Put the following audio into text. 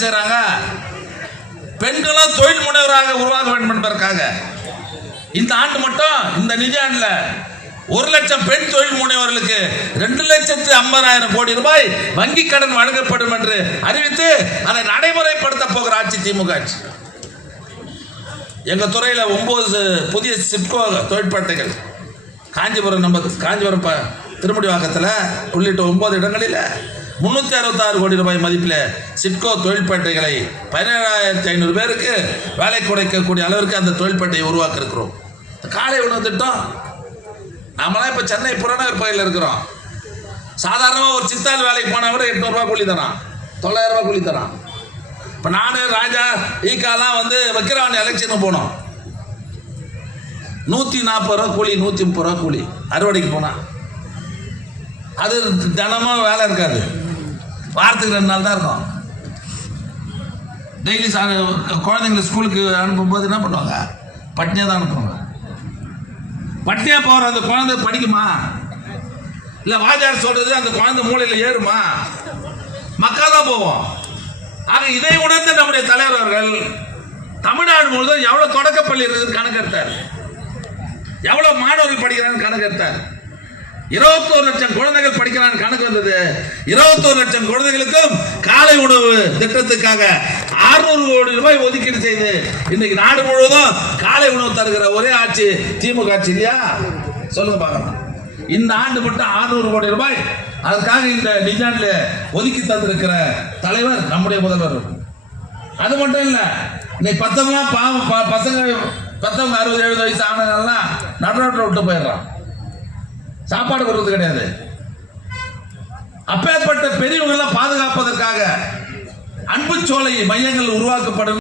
செய்றாங்க. பெண்களும் தொழில் முனைவராக உருவாக வேண்டும் என்பதற்காக இந்த ஆண்டு மட்டும் இந்த நிதியாண்டுல 1,00,000 பெண் தொழில் முனைவர்களுக்கு 2,50,000 கோடி ரூபாய் வங்கி கடன் வழங்கப்படும் என்று அறிவித்து அதை நடைமுறைப்படுத்த போகிற ஆட்சி திமுக ஆட்சி. எங்க துறையில 9 புதிய சிப்கோ தொழிற்பேட்டைகள் காஞ்சிபுரம் திருமுடிவாக்கத்தில் உள்ளிட்ட 9 இடங்களில் 366 கோடி ரூபாய் மதிப்பில் சிட்கோ தொழிற்பேட்டைகளை 17,500 பேருக்கு வேலை கொடுக்கக்கூடிய அளவிற்கு அந்த தொழிற்பேட்டையை உருவாக்க இருக்கிறோம். காலை உணவு திட்டம் நாமெல்லாம் இப்போ சென்னை புறநகர் பகுதியில் இருக்கிறோம். சாதாரணமாக ஒரு சித்தால் வேலைக்கு போனால் கூட 800 ரூபா கூலி தரான், 900 ரூபா கூலி தரான். இப்போ நான் ராஜா ஈக்காலாம் வைக்கிறவன் எலெக்ஷனுக்கு போனோம். 140 ரூபா கூலி, 130 ரூபா கூலி அறுவடைக்கு போனால். அது தினமும் வேலை இருக்காது, வாரத்துக்கு 2 நாள் தான் இருக்கும். டெய்லி குழந்தைங்களை ஸ்கூலுக்கு அனுப்பும்போது என்ன பண்ணுவாங்க, பட்னியாக தான் அனுப்புவாங்க. பட்னியாக போகிற அந்த குழந்தை படிக்குமா? இல்லை வாத்தியார் சொல்றது அந்த குழந்தை மூளையில் ஏறுமா? மக்கா தான் போவோம். ஆக இதை உணர்ந்த நம்முடைய தலைவர் அவர்கள் தமிழ்நாடு முழுவதும் எவ்வளோ தொடக்கப்பள்ளி இருக்குது கணக்கு எடுத்தார், எவ்வளோ மாணவர்கள் படிக்கிறான்னு கணக்கு எடுத்தார். 21 லட்சம் குழந்தைகள் படிக்கிறான்னு கணக்கு வந்தது. 21 லட்சம் குழந்தைகளுக்கும் காலை உணவு திட்டத்துக்காக 600 கோடி ரூபாய் ஒதுக்கீடு செய்து இன்னைக்கு நாடு முழுவதும் காலை உணவு தருகிற ஒரே ஆட்சி திமுக ஆட்சி இல்லையா? சொல்லுங்க பார்க்கலாம். இந்த ஆண்டு மட்டும் 600 கோடி ரூபாய் அதற்காக இந்த நிதியாண்டுல ஒதுக்கி தந்திருக்கிற தலைவர் நம்முடைய முதல்வர். அது மட்டும் இல்ல, இன்னைக்கு பசங்க 60-70 வயசு ஆனவங்கலாம் நடுரோட்டில் விட்டு போயிடுறான், சாப்பாடு கொடுறது கிடையாது. அப்பேற்பட்ட பெரியவங்களை பாதுகாப்பதற்காக அன்பு சோலை மையங்கள் உருவாக்கப்படும்.